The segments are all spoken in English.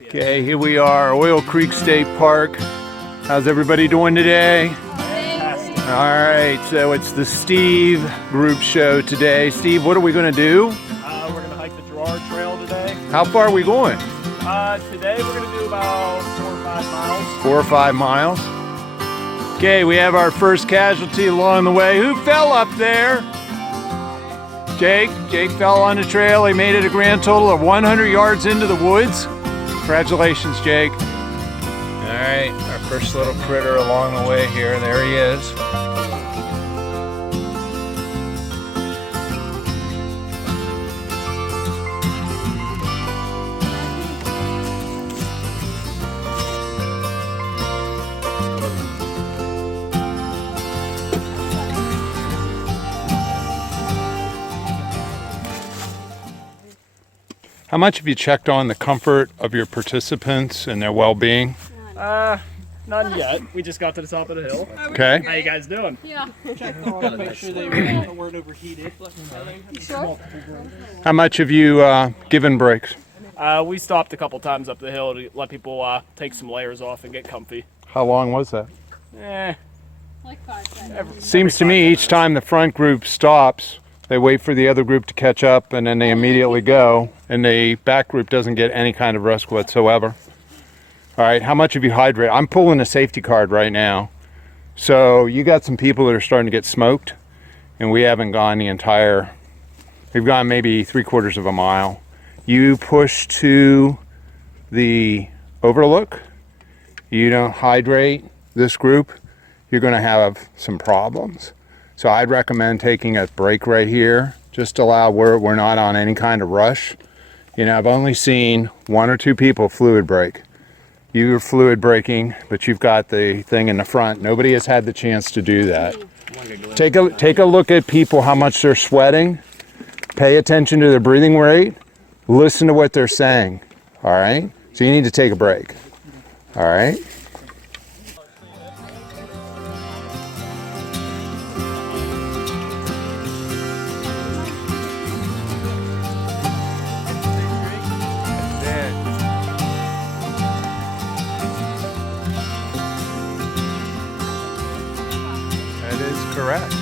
Okay, here we are, Oil Creek State Park. How's everybody doing today? Fantastic. All right, so it's the Steve group show today. Steve, what are we going to do? We're going to hike the Gerard Trail today. How far are we going? Today we're going to do about 4 or 5 miles. 4 or 5 miles. Okay, we have our first casualty along the way. Who fell up there? Jake. Jake fell on the trail. He made it a grand total of 100 yards into the woods. Congratulations, Jake. All right, our first little critter along the way here. There he is. How much have you checked on the comfort of your participants and their well-being? None yet. We just got to the top of the hill. Okay. How you guys doing? Yeah. Make sure they weren't overheated. Sure. How much have you given breaks? We stopped a couple times up the hill to let people take some layers off and get comfy. How long was that? Like 5 seconds. Seems to me each time the front group stops, they wait for the other group to catch up and then they immediately go, and the back group doesn't get any kind of rest whatsoever. All right, how much have you hydrated? I'm pulling a safety card right now. So you got some people that are starting to get smoked, and we haven't gone the entire, we've gone maybe 3/4 of a mile. You push to the overlook, you don't hydrate this group, you're gonna have some problems. So I'd recommend taking a break right here, just to allow we're not on any kind of rush. You know, I've only seen 1 or 2 people fluid break. You're fluid breaking, but you've got the thing in the front. Nobody has had the chance to do that. Take a look at people, how much they're sweating. Pay attention to their breathing rate. Listen to what they're saying. All right? So you need to take a break. All right? That is correct.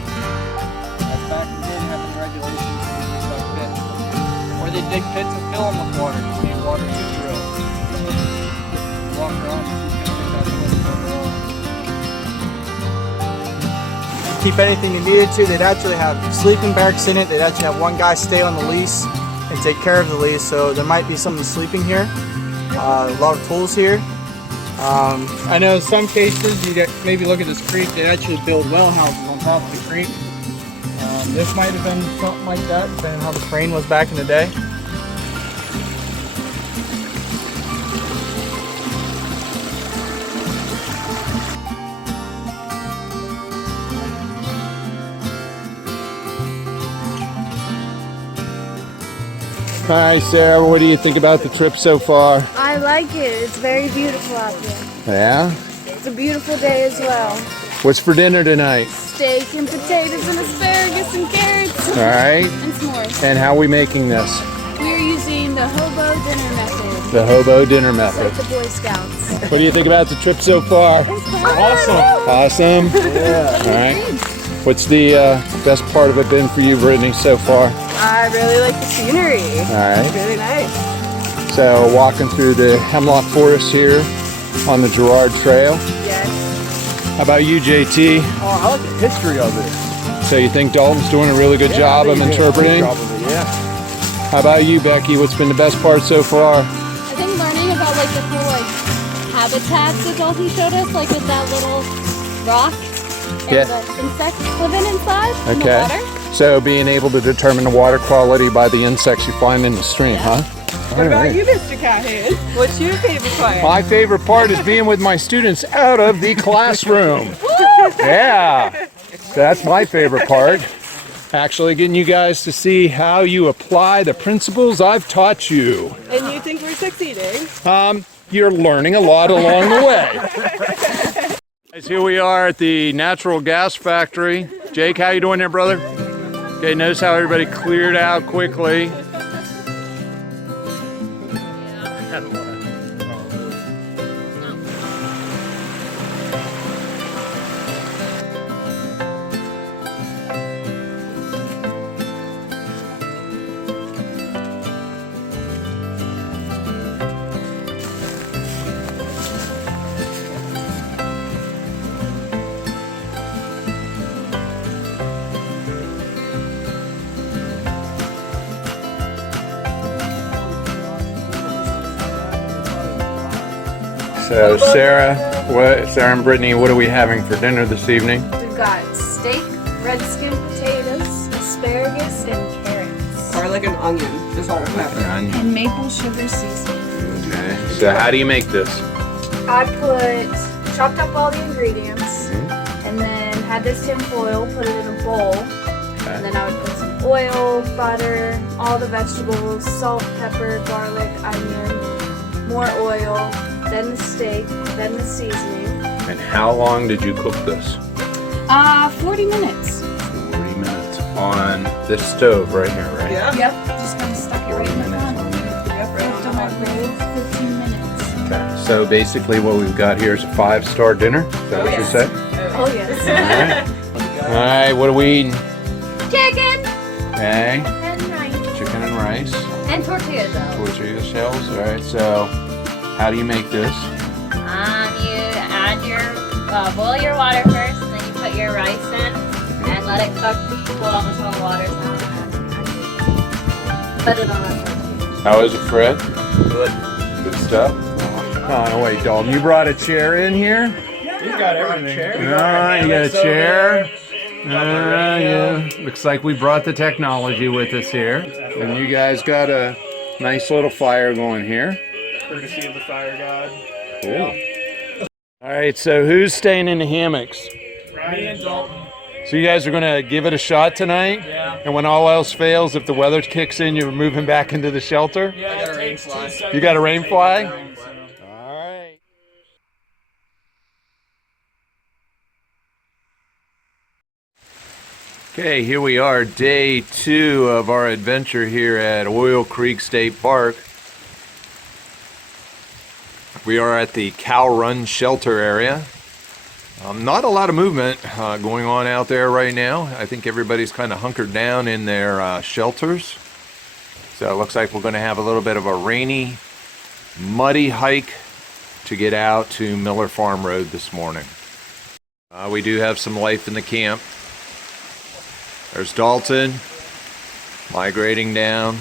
That's back when we didn't have any regulations for these like pits. Or they dig pits and fill them with water. You need water to drill. Walk around and she's gonna pick out the what's going on. Keep anything you needed to. They'd actually have sleeping barracks in it. They'd actually have one guy stay on the lease and take care of the lease. So there might be someone sleeping here. A lot of tools here. I know in some cases you get maybe look at this creek. They actually build well houses on top of the creek. This might have been something like that, depending on how the crane was back in the day. Hi, Sarah. What do you think about the trip so far? I like it. It's very beautiful out here. Yeah? It's a beautiful day as well. What's for dinner tonight? Steak and potatoes and asparagus and carrots All right. and s'mores. And how are we making this? We're using the hobo dinner method. The hobo dinner Like method. the Boy Scouts. What do you think about the trip so far? Awesome. Awesome? Yeah. All right. What's the best part of it been for you, Brittany, so far? I really like the scenery. All right. Really nice. So walking through the hemlock forest here on the Gerard Trail. Yes. How about you, JT? Oh, I like the history of it. So you think Dalton's doing a really good job of interpreting? Yeah. How about you, Becky? What's been the best part so far? I think learning about like the cool like habitats that Dalton showed us, like with that little rock and Yeah. the insects living inside in the Okay. water. So being able to determine the water quality by the insects you find in the stream, huh? What about you, Mr. Cathead? What's your favorite part? My favorite part is being with my students out of the classroom. Yeah. That's my favorite part. Actually getting you guys to see how you apply the principles I've taught you. And you think we're succeeding? You're learning a lot along the way. Guys, here we are at the natural gas factory. Jake, how you doing there, brother? Okay, notice how everybody cleared out quickly. So Sarah and Brittany, what are we having for dinner this evening? We've got steak, red skin potatoes, asparagus, and carrots. Garlic and onion is all we're having. And maple sugar seasoning. Okay. So how do you make this? I chopped up all the ingredients and then had this tin foil, put it in a bowl. And then I would put some oil, butter, all the vegetables, salt, pepper, garlic, onion, more oil, then the steak, then the seasoning. And how long did you cook this? 40 minutes. 40 minutes on this stove right here, right? Yeah. Yep, just kind of stuck it right in the pan. Left on microwave, 15 minutes. Okay. So basically what we've got here is a 5-star dinner. Is that what you said? Oh yes. All right, what are we eating? Chicken Okay, and rice. chicken and rice, And tortilla though. tortilla shells. All right, so how do you make this? You add your, boil your water first, and then you put your rice in, and let it cook till almost all the water's out. And put it on a tortilla. How is it, Fred? Good. Good stuff. Oh, no, wait, Dalton, you brought a chair in here? He's got everything. You got a chair? Yeah. Looks like we brought the technology with us here. And you guys got a nice little fire going here. Courtesy of the fire god. Cool. All right, so who's staying in the hammocks? Me and Dalton. So you guys are going to give it a shot tonight? Yeah. And when all else fails, if the weather kicks in, you're moving back into the shelter? Yeah, it takes 2 seconds. You got a rain fly? So. All right. Okay, here we are, day 2 of our adventure here at Oil Creek State Park. We are at the Cow Run shelter area. Not a lot of movement going on out there right now. I think everybody's kind of hunkered down in their shelters. So it looks like we're going to have a little bit of a rainy, muddy hike to get out to Miller Farm Road this morning. We do have some life in the camp. There's Dalton migrating down,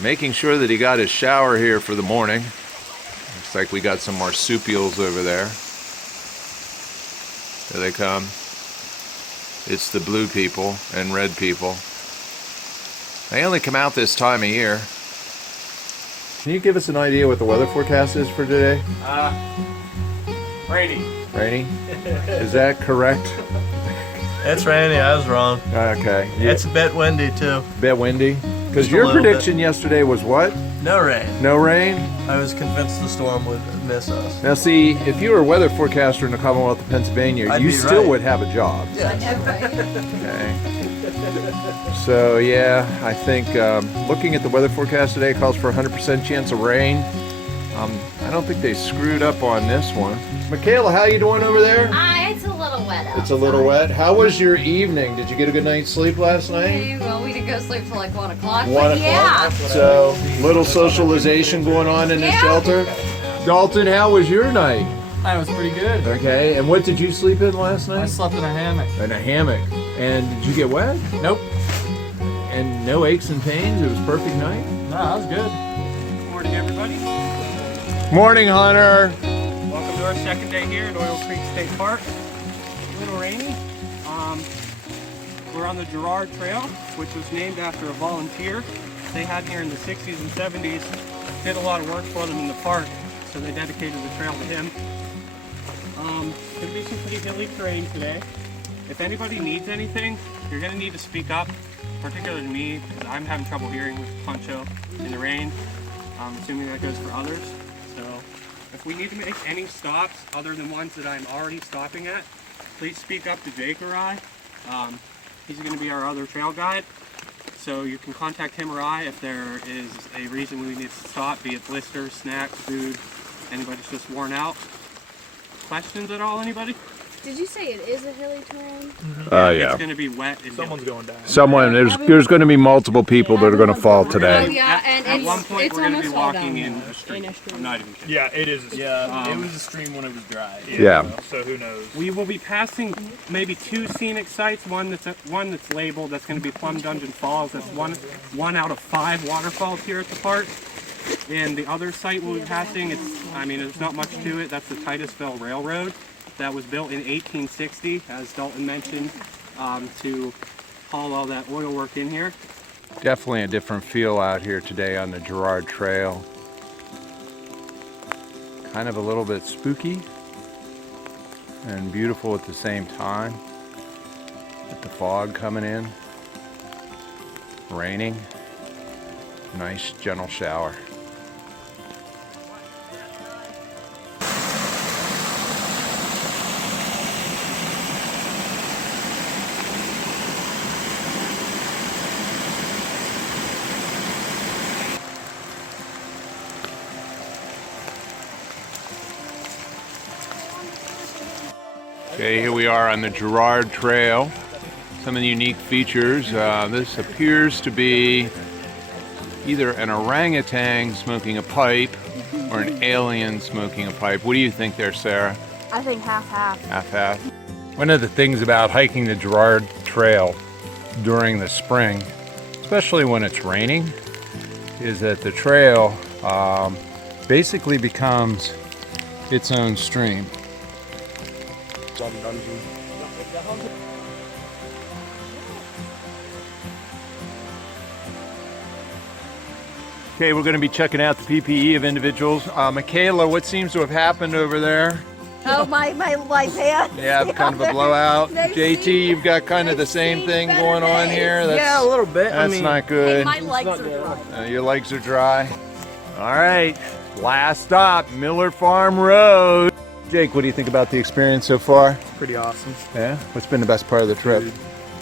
making sure that he got his shower here for the morning. Looks like we got some marsupials over there. There they come. It's the blue people and red people. They only come out this time of year. Can you give us an idea what the weather forecast is for today? Rainy. Rainy? Is that correct? It's rainy, I was wrong. Okay. Yeah. It's a bit windy too. Bit windy? Because Just a your little prediction yesterday was what? No rain. No rain? I was convinced the storm would miss us. Now see, if you were a weather forecaster in the Commonwealth of Pennsylvania, I'd you be still right. would have a job. Yeah. Okay. So yeah, I think looking at the weather forecast today, it calls for 100% chance of rain. I don't think they screwed up on this one. Michaela, how you doing over there? It's a little wet out. It's a little wet. How was your evening? Did you get a good night's sleep last night? Well, we didn't go to sleep till like 1 o'clock. 1 but o'clock. yeah. So little socialization going on in the Yeah. shelter. Dalton, how was your night? That was pretty good. Okay, and what did you sleep in last I night? slept in a hammock. In a hammock. And did you get wet? Nope. And no aches and pains? It was a perfect night? No, that was good. Good morning, everybody. Morning, Hunter. Welcome to our second day here at Oil Creek State Park. A little rainy. We're on the Gerard Trail, which was named after a volunteer they had here in the 60s and 70s. Did a lot of work for them in the park, so they dedicated the trail to him. Gonna be some pretty hilly terrain today. If anybody needs anything, you're gonna need to speak up, particularly to me, because I'm having trouble hearing with poncho in the rain. I'm assuming that goes for others. So if we need to make any stops other than ones that I'm already stopping at, please speak up to Jake or I. He's gonna be our other trail guide. So you can contact him or I if there is a reason we need to stop, be it blisters, snacks, food, anybody's just worn out. Questions at all, anybody? Did you say it is a hilly terrain? Yeah. It's going to be wet and Someone's going down. Someone, there's going to be multiple people that are going to fall today. Oh yeah, and At one point it's we're going to be almost all walking down in there. a stream. In a stream. I'm not even kidding. Yeah, it is. Yeah, it was a stream when it was dry. Yeah. So who knows? We will be passing maybe 2 scenic sites. One that's labeled. That's going to be Plum Dungeon Falls. That's one out of 5 waterfalls here at the park. And the other site we'll be passing, there's not much to it. That's the Titusville Railroad. That was built in 1860, as Dalton mentioned, to haul all that oil work in here. Definitely a different feel out here today on the Gerard Trail. Kind of a little bit spooky and beautiful at the same time. With the fog coming in, raining, nice gentle shower. Okay, here we are on the Gerard Trail. Some of the unique features. This appears to be either an orangutan smoking a pipe or an alien smoking a pipe. What do you think there, Sarah? I think half-half. Half-half. One of the things about hiking the Gerard Trail during the spring, especially when it's raining, is that the trail basically becomes its own stream. Okay, we're going to be checking out the PPE of individuals. Michaela, what seems to have happened over there? Oh, my pants. Yeah, kind of a blowout. JT, you've got kind of the same thing going on here. Yeah, a little bit. That's not good. My legs are dry. Your legs are dry. All right, last stop, Miller Farm Road. Jake, what do you think about the experience so far? Pretty awesome. Yeah? What's been the best part of the trip?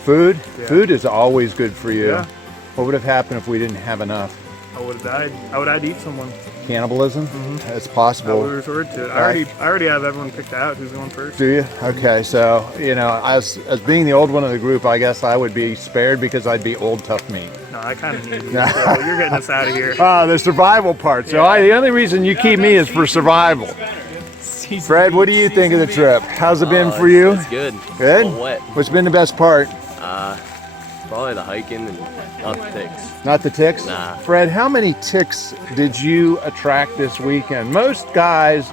Food? Yeah. Food is always good for you. Yeah. What would have happened if we didn't have enough? I would have died. I would have to eat someone. Cannibalism? It's I possible. would resort to it. I already have everyone picked out who's going first. Do you? Okay, so, as being the old one of the group, I guess I would be spared because I'd be old tough meat. No, I kind of need you. So you're getting us out of here. The survival part. So the only reason you keep me is for survival. Fred, what do you think of the trip? How's it been for you? It's good. Good? A little wet. What's been the best part? Probably the hiking and not the ticks. Not the ticks? Nah. Fred, how many ticks did you attract this weekend? Most guys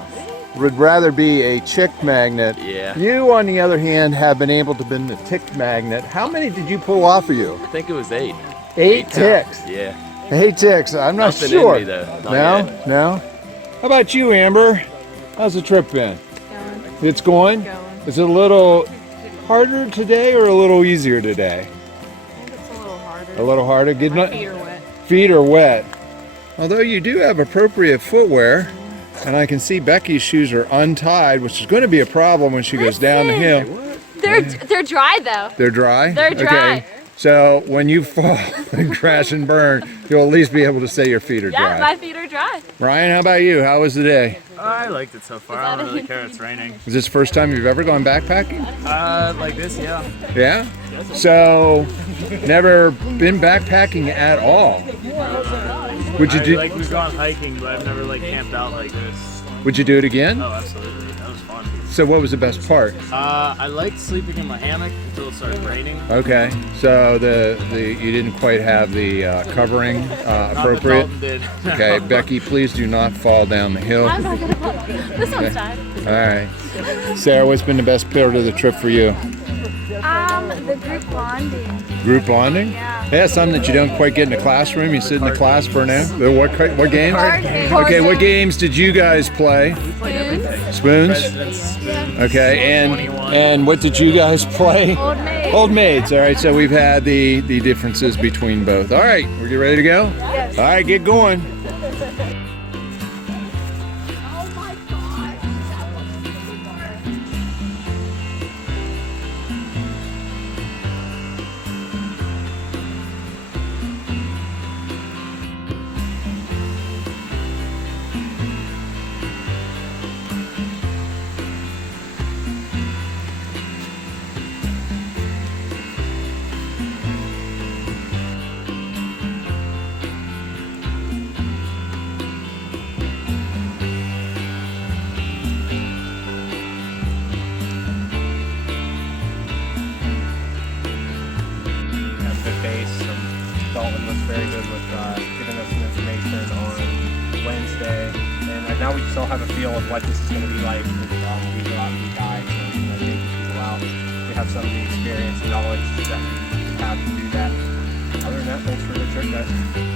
would rather be a chick magnet. Yeah. You, on the other hand, have been able to be the tick magnet. How many did you pull off of you? I think it was 8. 8 ticks. Yeah. 8 ticks. I'm not Nothing sure. in me, though. Not No? yet. No? How about you, Amber? How's the trip been? Going. It's going? Is it a little harder today or a little easier today? I think it's a little harder. A little harder? Good My night. feet are wet. Feet are wet. Although you do have appropriate footwear, and I can see Becky's shoes are untied, which is going to be a problem when she goes down the hill. They're dry though. They're dry? They're dry. Okay. So when you fall and crash and burn, you'll at least be able to say your feet are Yeah, dry. my feet are dry. Ryan, how about you? How was the day? I liked it so far. I don't really care. It's raining. Was this the first time you've ever gone backpacking? Like this, yeah. Yeah? So, never been backpacking at all. Would you do? We've gone hiking, but I've never camped out like this. Would you do it again? Oh, absolutely. That was fun. So, what was the best part? I liked sleeping in my hammock until it started raining. Okay, so you didn't quite have the covering appropriate. Dalton did. Okay, Becky, please do not fall down the hill. I'm not gonna fall. This one's Okay. tied. All right, Sarah, what's been the best part of the trip for you? The The group bonding. Group bonding? Yeah. Yeah, something that you don't quite get in the classroom. You sit in the class for an hour. What games? Card games. Okay, what games did you guys play? Spoons? Okay, and what did you guys play? Old Maid. Old Maids. All right, so we've had the differences between both. All right, we're you ready to go? Yes. All right, get going. Good base. Dalton was very good with giving us some information on Wednesday, and now we still have a feel of what this is going to be like. We go out and we guide, so we're going to take people out. We have some of the experience and knowledge that we have to do that. Other than that, thanks for the trip, guys.